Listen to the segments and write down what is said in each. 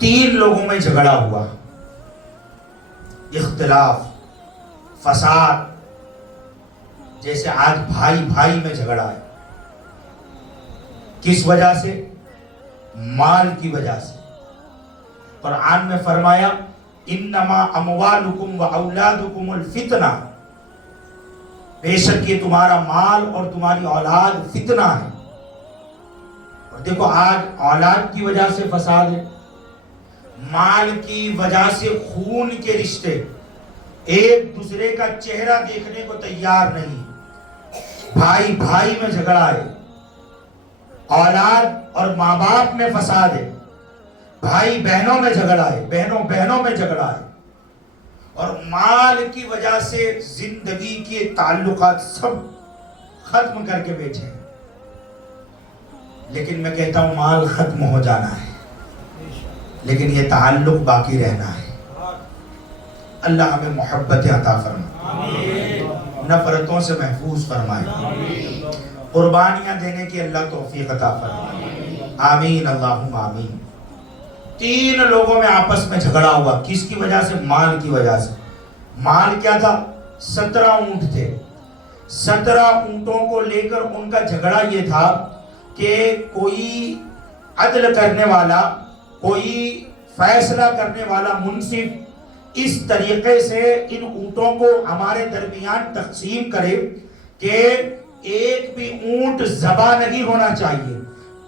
3 لوگوں میں جھگڑا ہوا، اختلاف، فساد، جیسے آج بھائی بھائی میں جھگڑا ہے۔ کس وجہ سے؟ مال کی وجہ سے۔ قرآن میں فرمایا انما اموالکم و اولادکم الفتنہ، بے شک یہ تمہارا مال اور تمہاری اولاد فتنہ ہے۔ اور دیکھو آج اولاد کی وجہ سے فساد ہے، مال کی وجہ سے خون کے رشتے، ایک دوسرے کا چہرہ دیکھنے کو تیار نہیں، بھائی بھائی میں جھگڑا ہے، اولاد اور ماں باپ میں فساد ہے، بھائی بہنوں میں جھگڑا ہے، بہنوں بہنوں میں جھگڑا ہے، اور مال کی وجہ سے زندگی کے تعلقات سب ختم کر کے بیٹھے ہیں۔ لیکن میں کہتا ہوں مال ختم ہو جانا ہے، لیکن یہ تعلق باقی رہنا ہے۔ اللہ ہمیں محبت عطا فرمائے، نفرتوں سے محفوظ فرمائے، قربانیاں دینے کی اللہ توفیق عطا فرمائے، آمین اللہم آمین۔ 3 لوگوں میں آپس میں جھگڑا ہوا، کس کی وجہ سے؟ مال کی وجہ سے۔ مال کیا تھا؟ 17 اونٹ تھے۔ 17 اونٹوں کو لے کر ان کا جھگڑا یہ تھا کہ کوئی عدل کرنے والا، کوئی فیصلہ کرنے والا منصف اس طریقے سے ان اونٹوں کو ہمارے درمیان تقسیم کرے کہ ایک بھی اونٹ ذبح نہیں ہونا چاہیے۔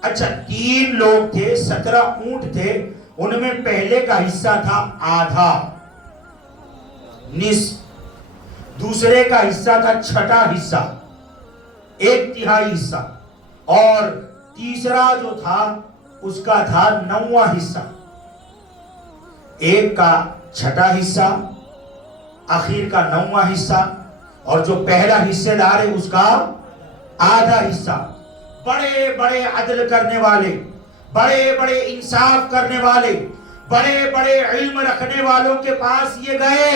اچھا 3 لوگ تھے، 17 اونٹ تھے، ان میں پہلے کا حصہ تھا آدھا، نصف، دوسرے کا حصہ تھا چھٹا حصہ، 1/3 حصہ، اور تیسرا جو تھا اس کا تھا 9واں حصہ۔ ایک کا چھٹا حصہ، آخر کا 9واں حصہ، اور جو پہلا حصے دار ہے اس کا آدھا حصہ۔ بڑے بڑے عدل کرنے والے، بڑے بڑے انصاف کرنے والے، بڑے بڑے علم رکھنے والوں کے پاس یہ گئے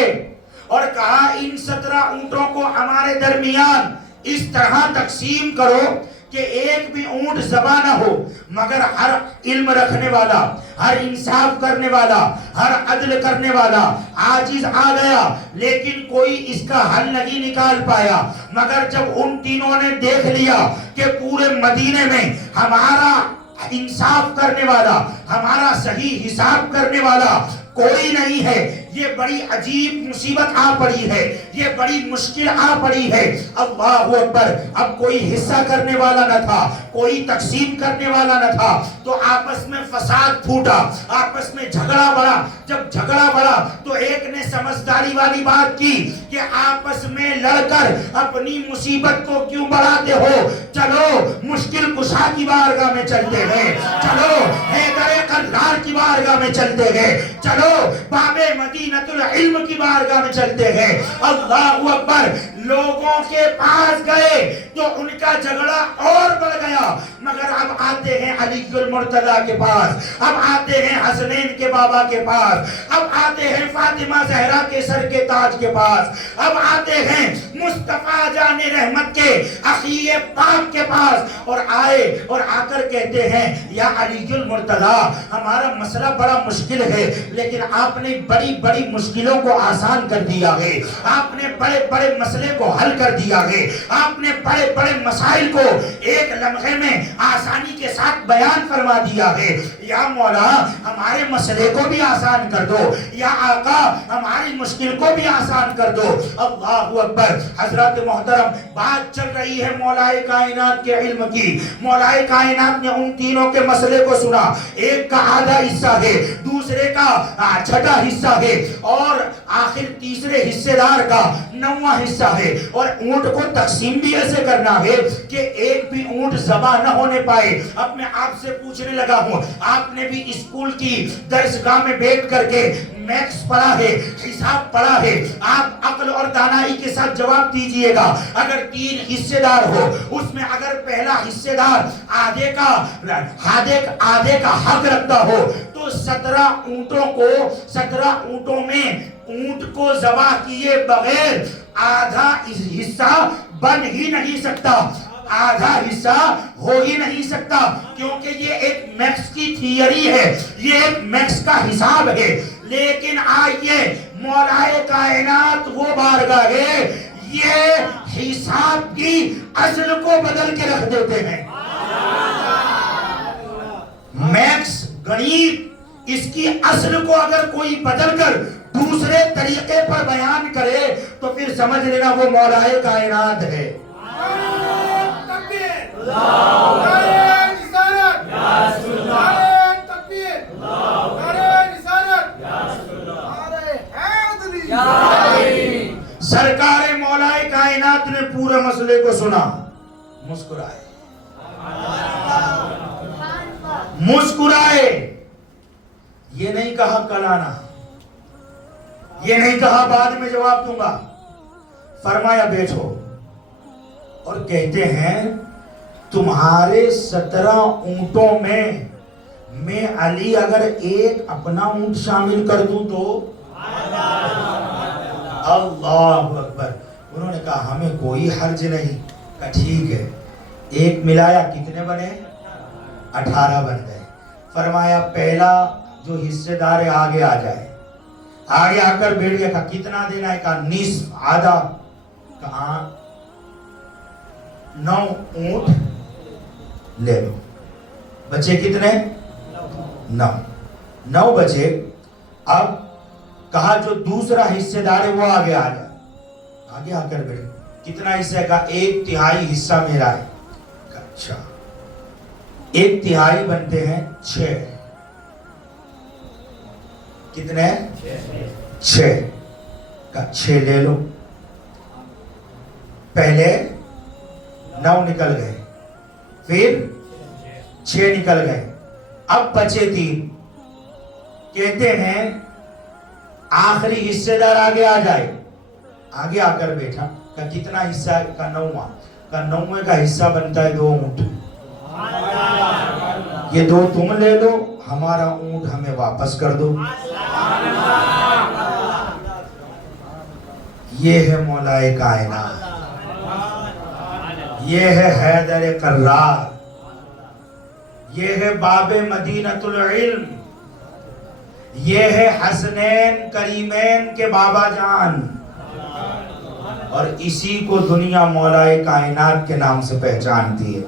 اور کہا ان 17 اونٹوں کو ہمارے درمیان اس طرح تقسیم کرو کہ ایک بھی اونٹ ذبح نہ ہو، مگر ہر علم رکھنے والا، ہر انصاف کرنے والا، ہر عدل کرنے والا عاجز آ گیا، لیکن کوئی اس کا حل نہیں نکال پایا۔ مگر جب ان تینوں نے دیکھ لیا کہ پورے مدینے میں ہمارا انصاف کرنے والا، ہمارا صحیح حساب کرنے والا کوئی نہیں ہے، یہ بڑی عجیب مصیبت آ پڑی ہے، یہ بڑی مشکل آ پڑی ہے، اللہ اکبر، اب کوئی حصہ کرنے والا نہ تھا، کوئی تقسیم کرنے والا نہ تھا، تو آپس میں فساد پھوٹا، آپس میں جھگڑا بڑھا۔ جب جھگڑا بڑھا تو ایک نے سمجھداری والی بات کی کہ آپس میں لڑ کر اپنی مصیبت کو کیوں بڑھاتے ہو، چلو مشکل کشا کی بارگاہ میں چلتے ہیں، چلو حیدر قلار کی بارگاہ میں چلتے ہیں، چلو باب مدینۃ العلم کی بارگاہ میں چلتے ہیں۔ اللہ اکبر، لوگوں کے پاس گئے تو ان کا جھگڑا اور بڑھ گیا، مگر اب آتے ہیں علی المرتضیٰ کے پاس، اب آتے ہیں حسنین کے بابا کے پاس، اب آتے ہیں فاطمہ زہرا کے سر کے تاج کے پاس، اب آتے ہیں مصطفیٰ جان رحمت کے اخی پاک کے پاس، اور آئے اور آ کر کہتے ہیں یا علی المرتضیٰ، ہمارا مسئلہ بڑا مشکل ہے، لیکن آپ نے بڑی بڑی مشکلوں کو آسان کر دیا ہے، آپ نے بڑے بڑے مسئلے کو حل کر دیا ہے، آپ نے بڑے بڑے مسائل کو ایک لمحے میں آسانی کے ساتھ بیان فرما دیا ہے۔ یا مولا ہمارے مسئلے کو بھی آسان کر دو، یا آقا ہماری مشکل کو بھی آسان کر دو۔ اللہ اکبر، حضرات محترم، بات چل رہی ہے مولا کائنات کے علم کی۔ مولا کائنات نے ان تینوں کے مسئلے کو سنا، ایک کا آدھا حصہ ہے، دوسرے کا چھٹا حصہ ہے، اور آخر تیسرے حصے دار کا 9واں حصہ ہے، اور اونٹ کو تقسیم بھی ایسے کرنا ہے کہ ایک بھی اونٹ ذبح نہ ہونے پائے۔ اب میں آپ سے پوچھنے لگا ہوں، آپ نے بھی اسکول کی درسگاہ میں بیٹھ کر کے میتھس پڑھا ہے، حساب پڑھا ہے، آپ عقل اور دانائی کے ساتھ جواب دیجئے گا۔ اگر 3 حصے دار ہو، اس میں اگر پہلا حصے دار آدھے کا حق رکھتا ہو تو 17 اونٹوں میں اونٹ کو ذبح کیے بغیر آدھا حصہ بن ہی نہیں سکتا۔ آدھا حصہ ہو ہی نہیں سکتا، کیونکہ یہ ایک میکس کی تھیوری ہے، یہ ایک میکس کا حساب ہے۔ لیکن آئیے مولائے کائنات وہ بارگاہ ہے، یہ حساب کی اصل کو بدل کے رکھ دیتے ہیں۔ میکس گنیت، اس کی اصل کو اگر کوئی بدل کر دوسرے طریقے پر بیان کرے تو پھر سمجھ لینا وہ مولائے کائنات ہے۔ سرکار مولائے کائنات نے پورے مسئلے کو سنا، مسکرائے، مسکرائے، یہ نہیں کہا کل آنا، یہ نہیں کہا بعد میں جواب دوں گا، فرمایا بیٹھو، اور کہتے ہیں تمہارے 17 اونٹوں میں علی اگر ایک اپنا اونٹ شامل کر دوں تو؟ اللہ اکبر۔ انہوں نے کہا ہمیں کوئی حرج نہیں، کہا ٹھیک ہے، ایک ملایا کتنے بنے؟ 18 بن گئے۔ فرمایا پہلا جو حصے دار ہے آگے آ جائے، آگے آ کر بیٹھ گیا، کہا کتنا دینا ہے؟ کہا نصف، آدھا۔ کہا 9 اونٹ لے لو۔ بچے کتنے؟ 9 بچے۔ اب کہا جو دوسرا حصے دار ہے وہ آگے آ جائے، آگے آ کر بیٹھے، کتنا حصہ ہے؟ کہا 1/3 حصہ میرا ہے۔ کہا اچھا، 1/3 بنتے ہیں 6، کتنے؟ 6۔ کہا 6 لے لو۔ پہلے 9 نکل گئے، پھر 6 نکل گئے، اب بچے 3۔ کہتے ہیں آخری حصے دار آگے آ جائے، آگے آ کر بیٹھا، کہا کتنا حصہ ہے؟ کہا 9واں۔ کہا 9ویں کا حصہ بنتا ہے 2 اونٹ، یہ 2 تم لے لو، ہمارا اونٹ ہمیں واپس کر دو۔ یہ ہے مولائے کائنات، یہ ہے حیدر کرار، یہ ہے باب مدینۃ العلم، یہ ہے حسنین کریمین کے بابا جان، اور اسی کو دنیا مولائے کائنات کے نام سے پہچانتی ہے۔